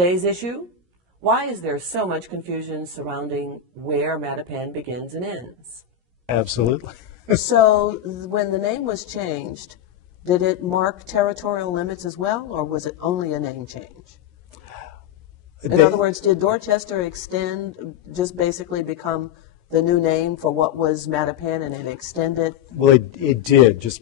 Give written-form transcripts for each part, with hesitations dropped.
Today's issue, why is there so much confusion surrounding where Mattapan begins and ends? Absolutely. So when the name was changed, did it mark territorial limits as well, or was it only a name change? In other words, did Dorchester extend, just basically become the new name for what was Mattapan, and it extended? Well, it did just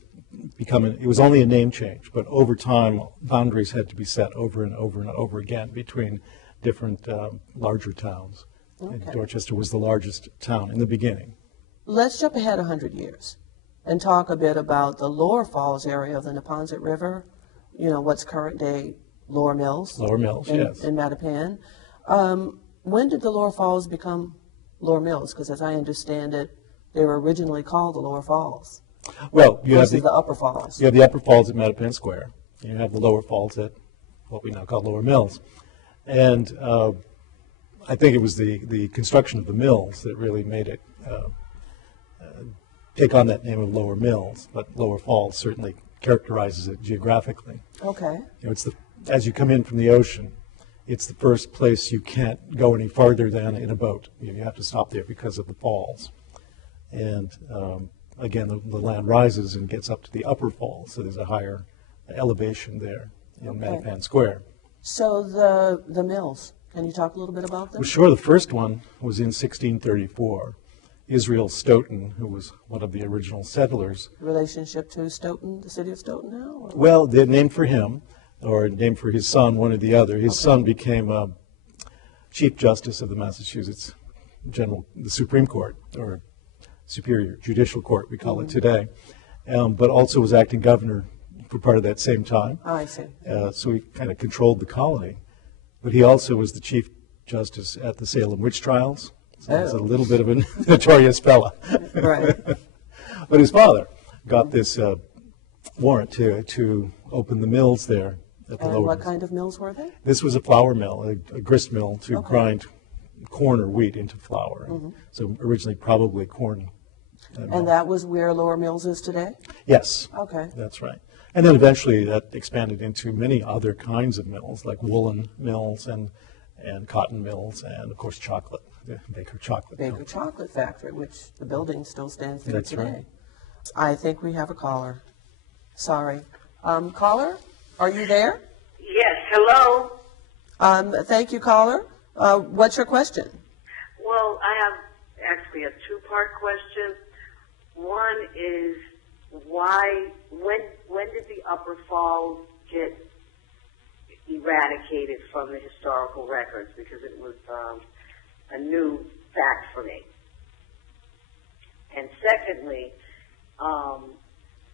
become, it was only a name change, but over time, boundaries had to be set over and over and over again between different larger towns. Okay. And Dorchester was the largest town in the beginning. Let's jump ahead 100 years and talk a bit about the Lower Falls area of the Neponset River, you know, what's current day Lower Mills. Lower Mills, yes. In Mattapan. When did the Lower Falls become Lower Mills? Because as I understand it, they were originally called the Lower Falls. Well, you have the Upper Falls. You have the Upper Falls at Mattapan Square. You have the Lower Falls at what we now call Lower Mills. And I think it was the construction of the mills that really made it take on that name of Lower Mills, but Lower Falls certainly characterizes it geographically. Okay. You know, it's as you come in from the ocean, it's the first place you can't go any farther than in a boat. You have to stop there because of the falls. And again, the land rises and gets up to the Upper Falls, so there's a higher elevation there in Mattapan Square. So the mills, can you talk a little bit about them? Well, sure. The first one was in 1634. Israel Stoughton, who was one of the original settlers. Relationship to Stoughton, the city of Stoughton now? Or? Well, they're named for him, or named for his son, one or the other. His son became Chief Justice of the Massachusetts the Supreme Court, or Superior Judicial Court, we call it today, but also was acting governor for part of that same time. Oh, I see. So he kind of controlled the colony. But he also was the Chief Justice at the Salem witch trials. So he's a little bit of a notorious fella. Right. But his father got this warrant to open the mills there at the And Lower what Mills. kind of mills were they? This was a flour mill, a grist mill to grind corn or wheat into flour. So originally probably corn. And that was where Lower Mills is today? Yes. Okay. That's right. And then eventually that expanded into many other kinds of mills, like woolen mills and cotton mills, and of course chocolate, the Baker Chocolate Mill. Baker Chocolate Factory, which the building still stands there That's today. right. I think we have a caller. Sorry. Caller, are you there? Yes, hello. Thank you, caller. What's your question? Well, I have actually a two-part question. One is when did the Upper Falls get eradicated from the historical records? Because it was a new fact for me. And secondly,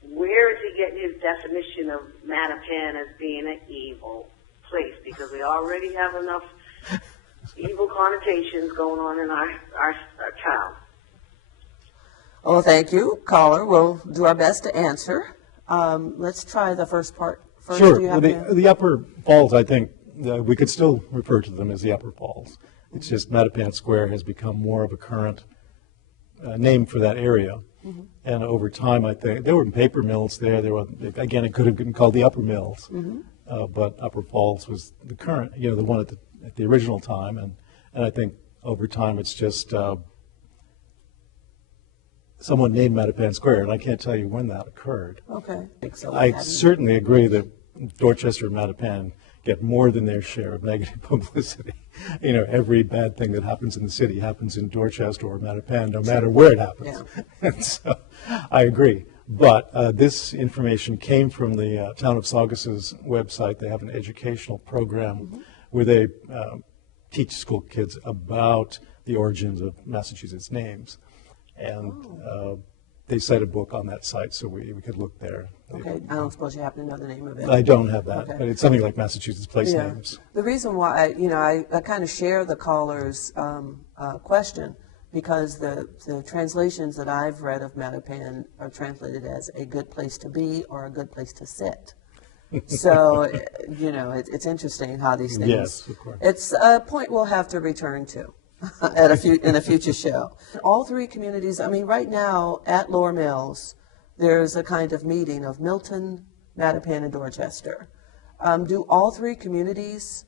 where is he getting his definition of Mattapan as being an evil place? Because we already have enough evil connotations going on in our town. Oh, thank you, caller. We'll do our best to answer. Let's try the first part first. Sure. Do you have The Upper Falls, I think, we could still refer to them as the Upper Falls. It's just Mattapan Square has become more of a current name for that area. And over time, I think, there were paper mills there. Again, it could have been called the Upper Mills. But Upper Falls was the current, the one at the original time. And I think over time, it's just someone named Mattapan Square, and I can't tell you when that occurred. Okay. I certainly agree that Dorchester and Mattapan get more than their share of negative publicity. Every bad thing that happens in the city happens in Dorchester or Mattapan, no matter where it happens. Yeah. And so I agree. But this information came from the town of Saugus's website. They have an educational program where they teach school kids about the origins of Massachusetts names. And they cite a book on that site, so we could look there. Okay. I don't suppose you happen to know the name of it. I don't have that, Okay. but it's something like Massachusetts place Yeah. names. The reason why, I kind of share the caller's question because the translations that I've read of Mattapan are translated as a good place to be or a good place to sit. So, it's interesting how these things. Yes, of course. It's a point we'll have to return to in a future show. All three communities, right now at Lower Mills, there's a kind of meeting of Milton, Mattapan, and Dorchester. Do all three communities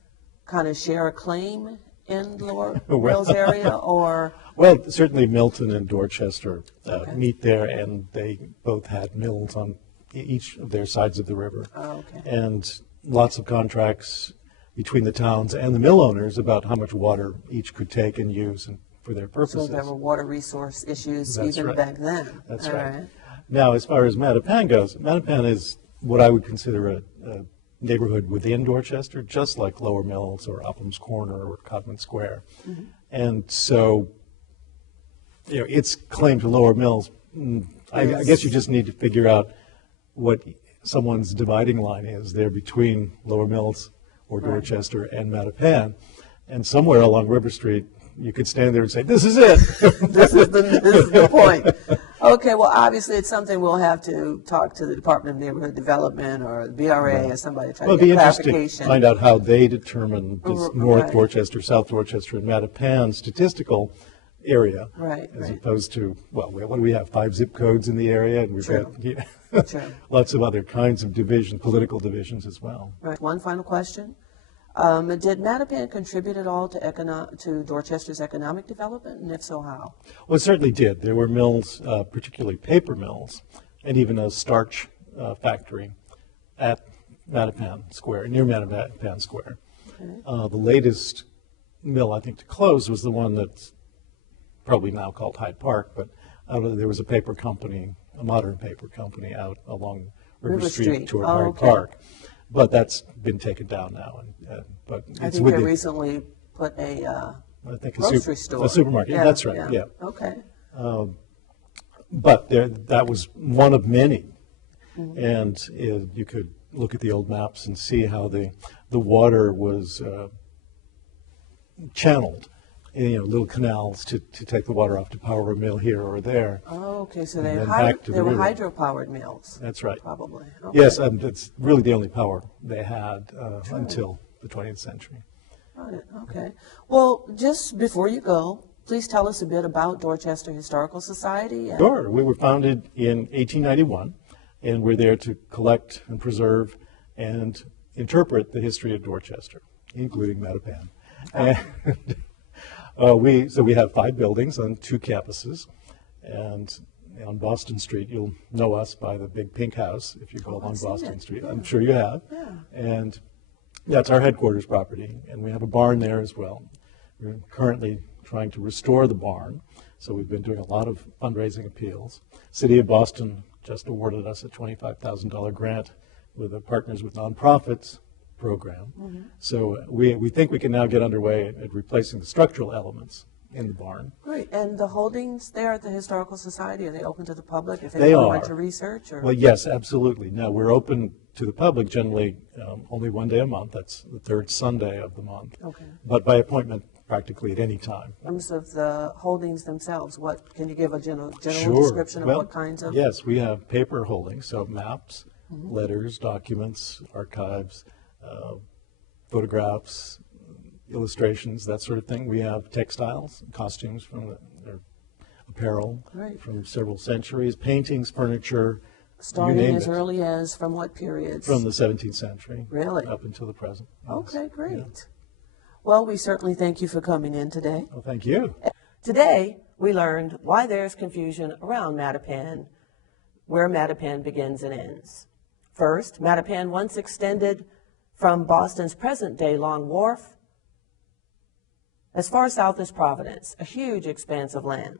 kind of share a claim in Lower Well- Mills area, or? Well, certainly Milton and Dorchester Okay. meet there, and they both had mills on each of their sides of the river. Oh, okay. And lots of contracts between the towns and the mill owners about how much water each could take and use and for their So purposes. there were water resource issues That's even right. back then. That's All right. Now, as far as Mattapan goes, Mattapan is what I would consider a neighborhood within Dorchester, just like Lower Mills or Upham's Corner or Codman Square. Mm-hmm. And so, its claim to Lower Mills, I guess you just need to figure out what someone's dividing line is there between Lower Mills or Right. Dorchester and Mattapan. And somewhere along River Street, you could stand there and say, "This is it." This is the point. Okay, well, obviously, it's something we'll have to talk to the Department of Neighborhood Development or the BRA or somebody to try Well, to it'd be get interesting to clarification. find out how they determine this North Right. Dorchester, South Dorchester, and Mattapan statistical area. Right, As right. opposed to, well, what do we have, 5 zip codes in the area? And we've True. got True. lots of other kinds of political divisions as well. Right. One final question. Did Mattapan contribute at all to Dorchester's economic development, and if so, how? Well, it certainly did. There were mills, particularly paper mills, and even a starch factory at Mattapan Square, near Mattapan Square. Okay. The latest mill, I think, to close was the one that's probably now called Hyde Park, but there was a paper company, a modern paper company out along River Street toward Hyde okay. Park. But that's been taken down now. But I it's think with they the, recently put a I think grocery store. A supermarket, that's right, yeah. Okay. But that was one of many. Mm-hmm. And you could look at the old maps and see how the water was channeled, little canals to take the water off to power a mill here or there. Oh, okay, so And they, then back to they the were river. hydro-powered mills. That's right. Probably. Okay. Yes, and it's really the only power they had until the 20th century. Got it. Okay. Well, just before you go, please tell us a bit about Dorchester Historical Society. And Sure. We were founded in 1891, and we're there to collect and preserve and interpret the history of Dorchester, including Mattapan. And we have 5 buildings on 2 campuses, and on Boston Street, you'll know us by the big pink house if you go along I've seen Boston it. Street. Yeah. I'm sure you have. Yeah. And that's our headquarters property, and we have a barn there as well. We're currently trying to restore the barn, so we've been doing a lot of fundraising appeals. City of Boston just awarded us a $25,000 grant with a Partners with Nonprofits program. Mm-hmm. So we think we can now get underway at replacing the structural elements in the barn. Great. And the holdings there at the Historical Society, are they open to the public if They anyone went are. to research? Or? Well, yes, absolutely. Now, we're open to the public generally only one day a month. That's the 3rd Sunday of the month. Okay. But by appointment practically at any time. In terms of the holdings themselves, what can you give a general Sure. description of Well, what kinds of? Yes, we have paper holdings, so maps, Mm-hmm. letters, documents, archives, photographs, illustrations, that sort of thing. We have textiles, costumes from their apparel Right. from several centuries, paintings, furniture, you Starting name as it, early as from what periods? from the 17th century Really? up until the present. Yes. Okay, great. Yeah. Well, we certainly thank you for coming in today. Well, thank you. Today, we learned why there's confusion around Mattapan, where Mattapan begins and ends. First, Mattapan once extended from Boston's present-day Long Wharf as far south as Providence, a huge expanse of land.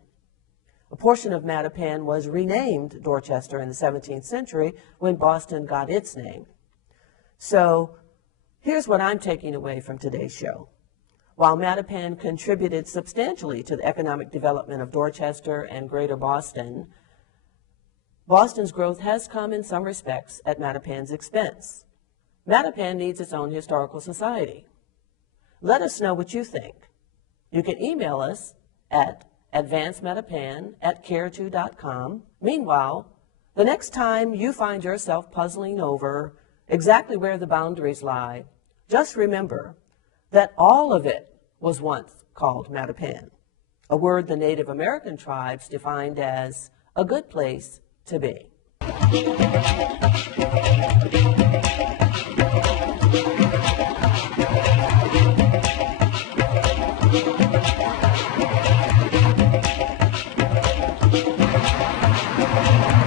A portion of Mattapan was renamed Dorchester in the 17th century when Boston got its name. So, here's what I'm taking away from today's show. While Mattapan contributed substantially to the economic development of Dorchester and Greater Boston, Boston's growth has come in some respects at Mattapan's expense. Mattapan needs its own historical society. Let us know what you think. You can email us at advancemattapan@care2.com. Meanwhile, the next time you find yourself puzzling over exactly where the boundaries lie, just remember that all of it was once called Mattapan, a word the Native American tribes defined as a good place to be. much.